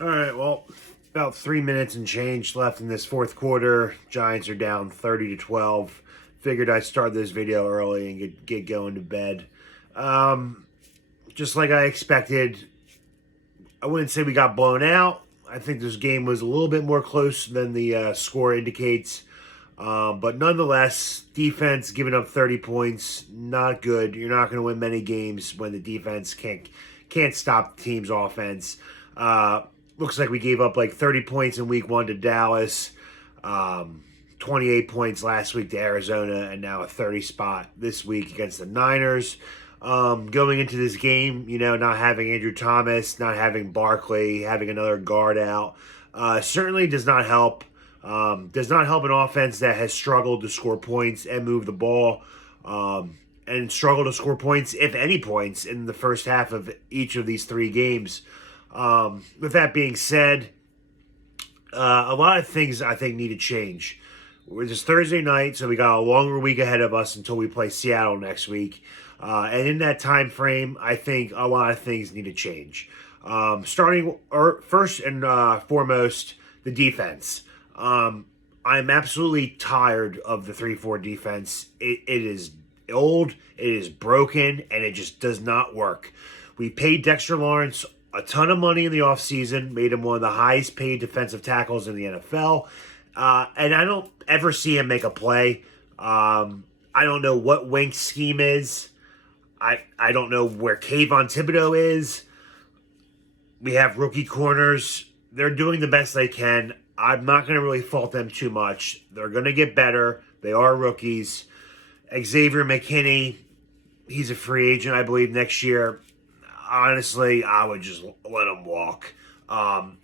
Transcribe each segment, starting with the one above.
All right, well, about 3 minutes and change left in this fourth quarter. Giants are down 30-12. Figured I'd start this video early and get going to bed. Um, just like I expected, I wouldn't say we got blown out. I think this game was a little bit more close than the score indicates. But nonetheless, defense giving up 30 points, not good. You're not going to win many games when the defense can't stop the team's offense. Looks like we gave up like 30 points in week one to Dallas, 28 points last week to Arizona, and now a 30 spot this week against the Niners. Going into this game, not having Andrew Thomas, not having Barkley, having another guard out, certainly does not help. Does not help an offense that has struggled to score points and move the ball, and struggled to score points, if any points, in the first half of each of these three games. With that being said, a lot of things I think need to change. It's Thursday night, so we got a longer week ahead of us until we play Seattle next week. And in that time frame, I think a lot of things need to change. Starting first and foremost, the defense. I'm absolutely tired of the 3-4 defense. It is old, it is broken, and it just does not work. We paid Dexter Lawrence a ton of money in the offseason, made him one of the highest paid defensive tackles in the NFL. And I don't ever see him make a play. I don't know what Wink's scheme is. I don't know where Kayvon Thibodeaux is. We have rookie corners. They're doing the best they can. I'm not going to really fault them too much. They're going to get better. They are rookies. Xavier McKinney, he's a free agent, I believe, next year. Honestly, I would just let him walk.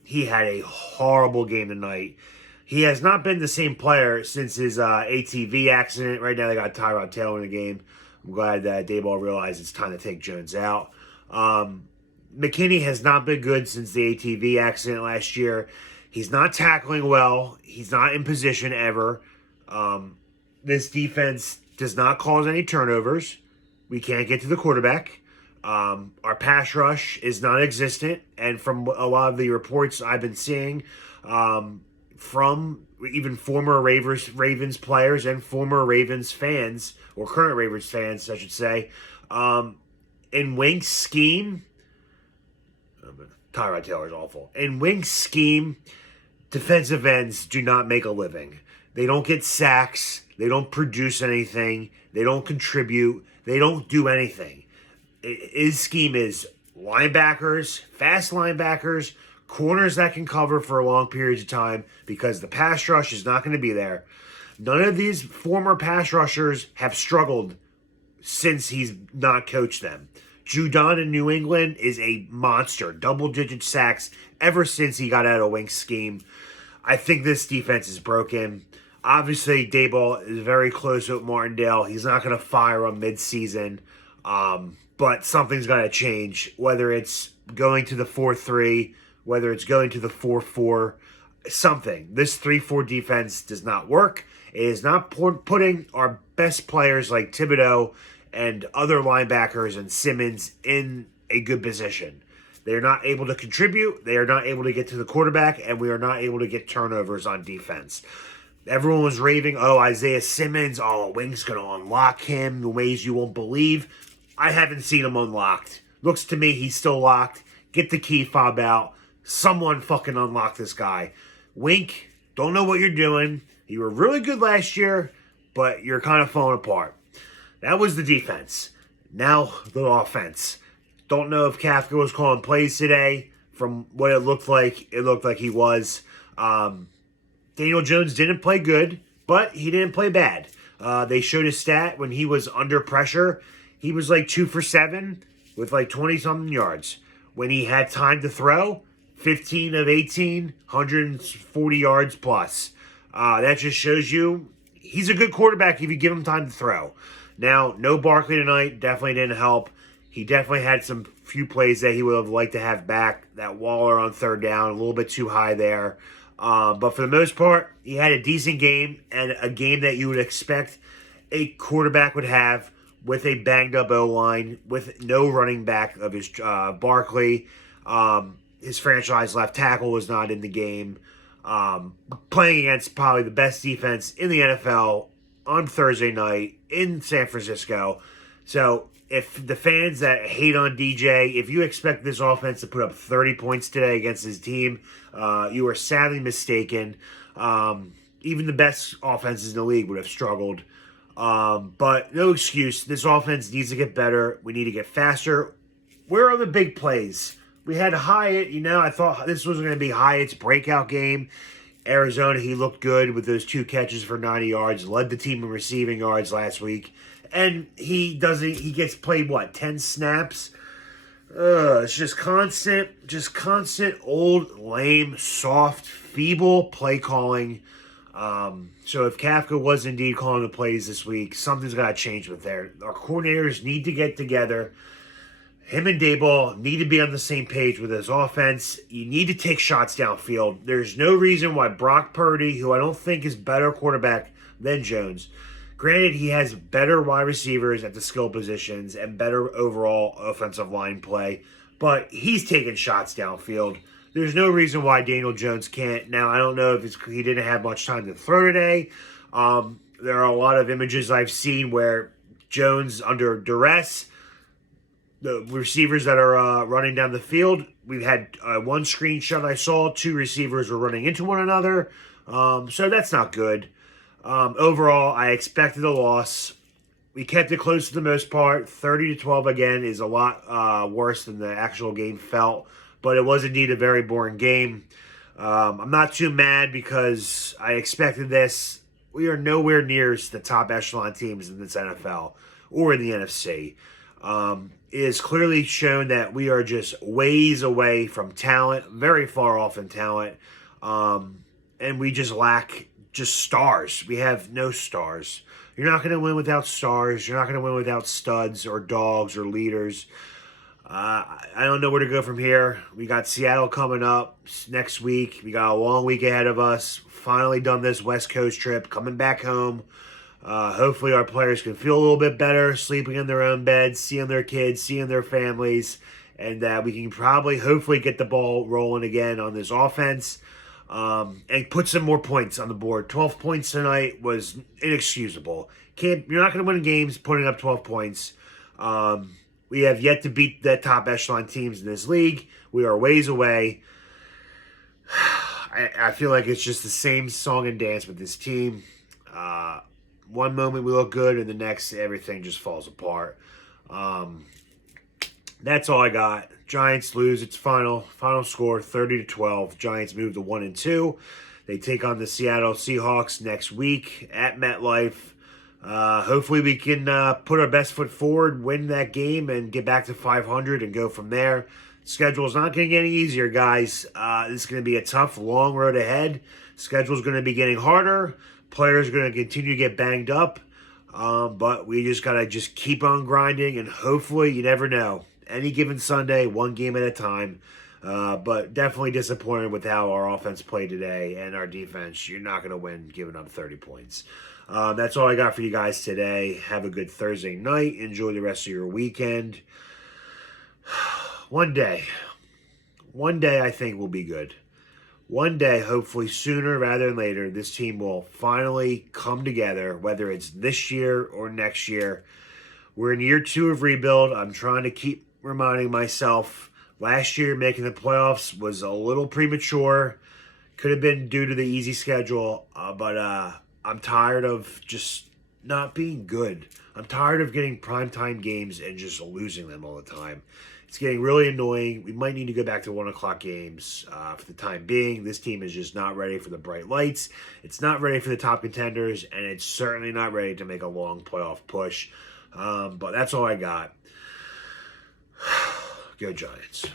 He had a horrible game tonight. He has not been the same player since his ATV accident. Right now they got Tyrod Taylor in the game. I'm glad that Daboll realized it's time to take Jones out. McKinney has not been good since the ATV accident last year. He's not tackling well. He's not in position ever. This defense does not cause any turnovers. We can't get to the quarterback. Our pass rush is non-existent. And from a lot of the reports I've been seeing, from even former Ravens players and former Ravens fans, or current Ravens fans, I should say, in Wink's scheme, Tyrod Taylor's awful. In Wink's scheme, defensive ends do not make a living. They don't get sacks. They don't produce anything. They don't contribute. They don't do anything. His scheme is linebackers, fast linebackers, corners that can cover for long periods of time because the pass rush is not going to be there. None of these former pass rushers have struggled since he's not coached them. Judon in New England is a monster, double-digit sacks ever since he got out of Wink's scheme. I think this defense is broken. Obviously, Daboll is very close with Martindale. He's not going to fire him mid-season, but something's got to change, whether it's going to the 4-3, whether it's going to the 4-4, something. This 3-4 defense does not work. It is not putting our best players like Thibodeaux and other linebackers and Simmons in a good position. They are not able to contribute. They are not able to get to the quarterback, and we are not able to get turnovers on defense. Everyone was raving, Isaiah Simmons, Wink's going to unlock him in ways you won't believe. I haven't seen him unlocked. Looks to me he's still locked. Get the key fob out. Someone fucking unlock this guy. Wink, don't know what you're doing. You were really good last year, but you're kind of falling apart. That was the defense. Now the offense. Don't know if Kafka was calling plays today. From what it looked like he was. Daniel Jones didn't play good, but he didn't play bad. They showed his stat when he was under pressure. He was like 2 for 7 with like 20-something yards. When he had time to throw, 15 of 18, 140 yards plus. That just shows you he's a good quarterback if you give him time to throw. Now, no Barkley tonight. Definitely didn't help. He definitely had some few plays that he would have liked to have back. That Waller on third down, a little bit too high there. But for the most part, he had a decent game and a game that you would expect a quarterback would have with a banged up O-line, with no running back of his Barkley. his franchise left tackle was not in the game. Playing against probably the best defense in the NFL on Thursday night in San Francisco. So if the fans that hate on DJ, if you expect this offense to put up 30 points today against his team, you are sadly mistaken. Even the best offenses in the league would have struggled. But no excuse. This offense needs to get better. We need to get faster. Where are the big plays? We had Hyatt. I thought this was going to be Hyatt's breakout game. Arizona, he looked good with those 2 catches for 90 yards. Led the team in receiving yards last week. And he gets played, 10 snaps? It's just constant, old, lame, soft, feeble play calling. So if Kafka was indeed calling the plays this week, something's got to change with there. Our coordinators need to get together. Him and Daboll need to be on the same page with his offense. You need to take shots downfield. There's no reason why Brock Purdy, who I don't think is better quarterback than Jones, granted he has better wide receivers at the skill positions and better overall offensive line play, but he's taking shots downfield. There's no reason why Daniel Jones can't. Now, I don't know if he didn't have much time to throw today. There are a lot of images I've seen where Jones under duress, the receivers that are running down the field, we've had one screenshot I saw, 2 receivers were running into one another. So that's not good. Overall, I expected a loss. We kept it close for the most part. 30-12 again is a lot worse than the actual game felt. But it was indeed a very boring game. I'm not too mad because I expected this. We are nowhere near the top echelon teams in this NFL or in the NFC. It is clearly shown that we are just ways away from talent, very far off in talent. And we just lack stars. We have no stars. You're not going to win without stars. You're not going to win without studs or dogs or leaders. I don't know where to go from here. We got Seattle coming up next week. We got a long week ahead of us. Finally done this West Coast trip, coming back home. Hopefully our players can feel a little bit better, sleeping in their own beds, seeing their kids, seeing their families, and that we can hopefully get the ball rolling again on this offense and put some more points on the board. 12 points tonight was inexcusable. You're not going to win games putting up 12 points. We have yet to beat the top echelon teams in this league. We are ways away. I feel like it's just the same song and dance with this team. One moment we look good, and the next everything just falls apart. That's all I got. Giants lose its final score, 30-12. Giants move to 1-2. They take on the Seattle Seahawks next week at MetLife. Hopefully we can put our best foot forward, win that game, and get back to 500 and go from there. Schedule's not going to get any easier, guys. This is going to be a tough, long road ahead. Schedule's going to be getting harder. Players are going to continue to get banged up. But we just got to keep on grinding, and hopefully, you never know. Any given Sunday, one game at a time. But definitely disappointed with how our offense played today and our defense. You're not going to win giving up 30 points. That's all I got for you guys today. Have a good Thursday night. Enjoy the rest of your weekend. One day I think will be good. One day, hopefully sooner rather than later, this team will finally come together, whether it's this year or next year. We're in year 2 of rebuild. I'm trying to keep reminding myself last year making the playoffs was a little premature. Could have been due to the easy schedule, but I'm tired of just not being good. I'm tired of getting primetime games and just losing them all the time. It's getting really annoying. We might need to go back to 1 o'clock games for the time being. This team is just not ready for the bright lights. It's not ready for the top contenders, and it's certainly not ready to make a long playoff push. But that's all I got. Go Giants.